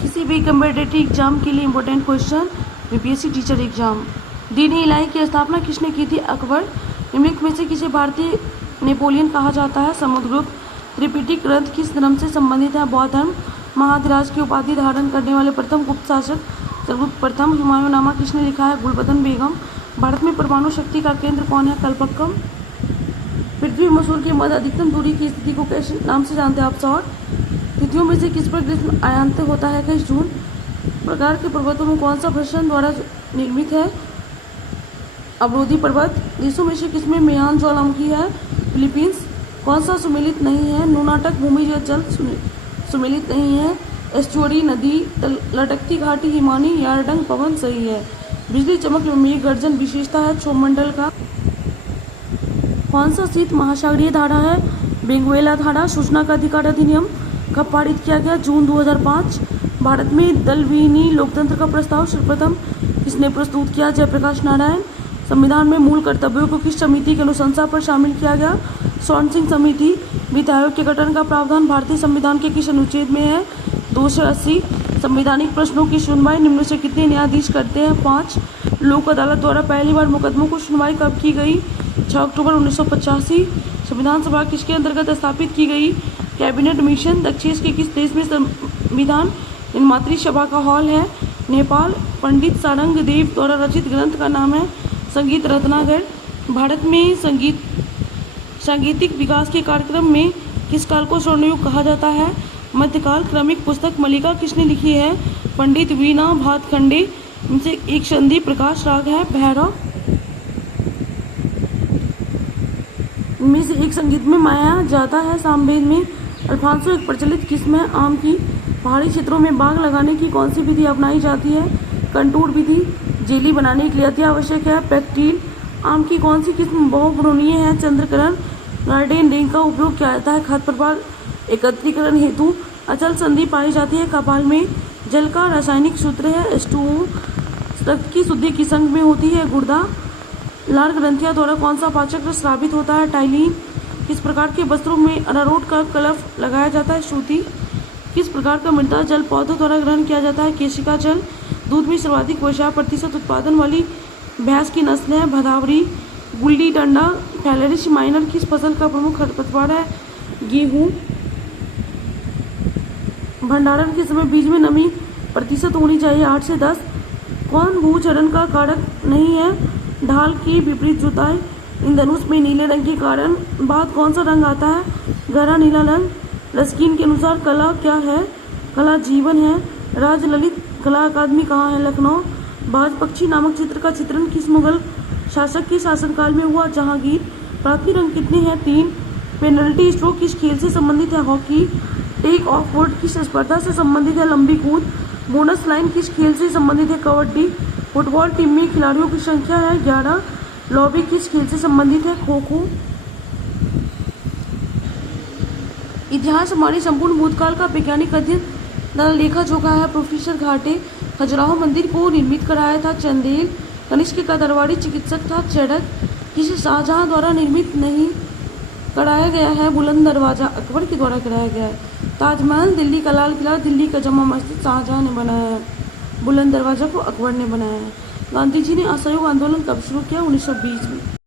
किसी भी competitive exam के लिए important question, BPSC teacher exam. दीन इलाही की स्थापना किसने की थी? अकबर। निम्नलिखित में से किसे भारतीय नेपोलियन कहा जाता है? समुद्रगुप्त। त्रिपिटक ग्रंथ किस धर्म से संबंधित है? बौद्ध धर्म। महाधिराज की उपाधि धारण करने वाले प्रथम गुप्त शासक चंद्रगुप्त प्रथम। हुमायूंनामा किसने लिखा है? गुलबदन बेगम। भारत में परमाणु शक्ति का केंद्र कौन है? कलपक्कम। पृथ्वी मसूर के मध्य अधिकतम दूरी की स्थिति को किस नाम से जानते हैं आप? सौर। तिथियों में से किस पर ग्रीष्म आयांत होता है? 21 जून। प्रकार के पर्वतों में कौन सा प्रश्न द्वारा निर्मित है? अवरोधी पर्वत। देशों में से किसमें मेयान ज्वालामुखी है? फिलीपींस। कौन सा सुमेलित नहीं है? नुनाटक भूमिगत जल सुमेलित नहीं है। एस्चुअरी नदी, लटकती घाटी, हिमानी, यारडंग पवन सही है। बिजली चमक मेघ गर्जन विशेषता है क्षोभमंडल का। कौन सा शीत महासागरीय धारा है? बेंगुएला धारा। सूचना का अधिकार अधिनियम कब पारित किया गया? जून 2005। भारत में दलविहीनी लोकतंत्र का प्रस्ताव सर्वप्रथम किसने प्रस्तुत किया? जयप्रकाश नारायण। संविधान में मूल कर्तव्यों को किस समिति की अनुशंसा पर शामिल किया गया? स्वर्ण सिंह समिति। वित्त आयोग के गठन का प्रावधान भारतीय संविधान के किस अनुच्छेद में है? 280। संवैधानिक प्रश्नों की सुनवाई निम्न से कितने न्यायाधीश करते हैं? 5। लोक अदालत द्वारा पहली बार मुकदमों को सुनवाई कब की गई? 6 अक्टूबर 1985। संविधान सभा किसके अंतर्गत स्थापित की गई? Cabinet mission. दक्षिण के किस देश में संविधान निर्मात्री सभा का हॉल है? नेपाल। पंडित सारंग देव द्वारा रचित ग्रंथ का नाम है संगीत रत्नाकर। भारत में सांगीतिक विकास के कार्यक्रम में किस काल को स्वर्णयुग कहा जाता है? मध्यकाल। क्रमिक पुस्तक मल्लिका किसने लिखी है? पंडित वीणा भातखंडे। इनसे एक संधि प्रकाश राग है भैरव। इनमें से एक संगीत में माया जाता है सामवेद में। अल्फांसो एक प्रचलित किस्म है आम की। पहाड़ी क्षेत्रों में बाग लगाने की कौन सी विधि अपनाई जाती है? कंटूर विधि। जेली बनाने के लिए अति आवश्यक है पेक्टिल। आम की कौन सी किस्म बहुवर्णीय है? चंद्रकरण। गार्डेन रिंग का उपयोग किया जाता है खाद्य पदार्थ एकत्रीकरण हेतु। अचल संधि पाई जाती है कपाल में। जल का रासायनिक सूत्र है H2O। रक्त की शुद्धि किस अंग में होती है? गुर्दा। लाल ग्रंथियों द्वारा कौन सा पाचक रस स्रावित होता है? टाइलिन। किस प्रकार के वस्त्रों में अरारोट का कलफ लगाया जाता है? सूती। किस प्रकार का मृदा जल पौधों द्वारा ग्रहण किया जाता है? केशिका जल। दूध में सर्वाधिक वसा प्रतिशत उत्पादन वाली भैंस की नस्ल है? भदावरी। गुल्ली डंडा फैलेरिस माइनर किस फसल का प्रमुख खरपतवार है? गेहूँ। भंडारण के समय बीज में नमी प्रतिशत होनी चाहिए 8 से 10। कौन भूचरण का कारक नहीं है? ढाल की विपरीत जुताई। इंद्रधनुष में नीले रंग के कारण बाद कौन सा रंग आता है? गहरा नीला रंग। रस्किन के अनुसार कला क्या है? कला जीवन है। राजललित कला अकादमी कहाँ है? लखनऊ। बाज पक्षी नामक चित्र का चित्रण किस मुगल शासक के शासनकाल में हुआ? जहांगीर। प्राथमिक रंग कितने हैं? 3। पेनल्टी स्ट्रोक किस खेल से संबंधित है? हॉकी। टेक ऑफ बोर्ड किस स्पर्धा से संबंधित है? लंबी कूद। बोनस लाइन किस खेल से संबंधित है? कबड्डी। फुटबॉल टीम में खिलाड़ियों की संख्या है 11। लॉबी किस खेल से संबंधित है? खो खो। इतिहास हमारे संपूर्ण भूतकाल का वैज्ञानिक अध्ययन लेखा जोखा है। प्रोफेसर घाटे। खजुराहो मंदिर को निर्मित कराया था? चंदेल। कनिष्क का दरबारी चिकित्सक था? चड़क। किसे शाहजहां द्वारा निर्मित नहीं कराया गया है? बुलंद दरवाजा अकबर के द्वारा कराया गया है। ताजमहल, दिल्ली का लाल किला, दिल्ली का जमा मस्जिद शाहजहां ने बनाया है। बुलंद दरवाजा को अकबर ने बनाया है। गांधी जी ने असहयोग आंदोलन कब शुरू किया? 1920 में।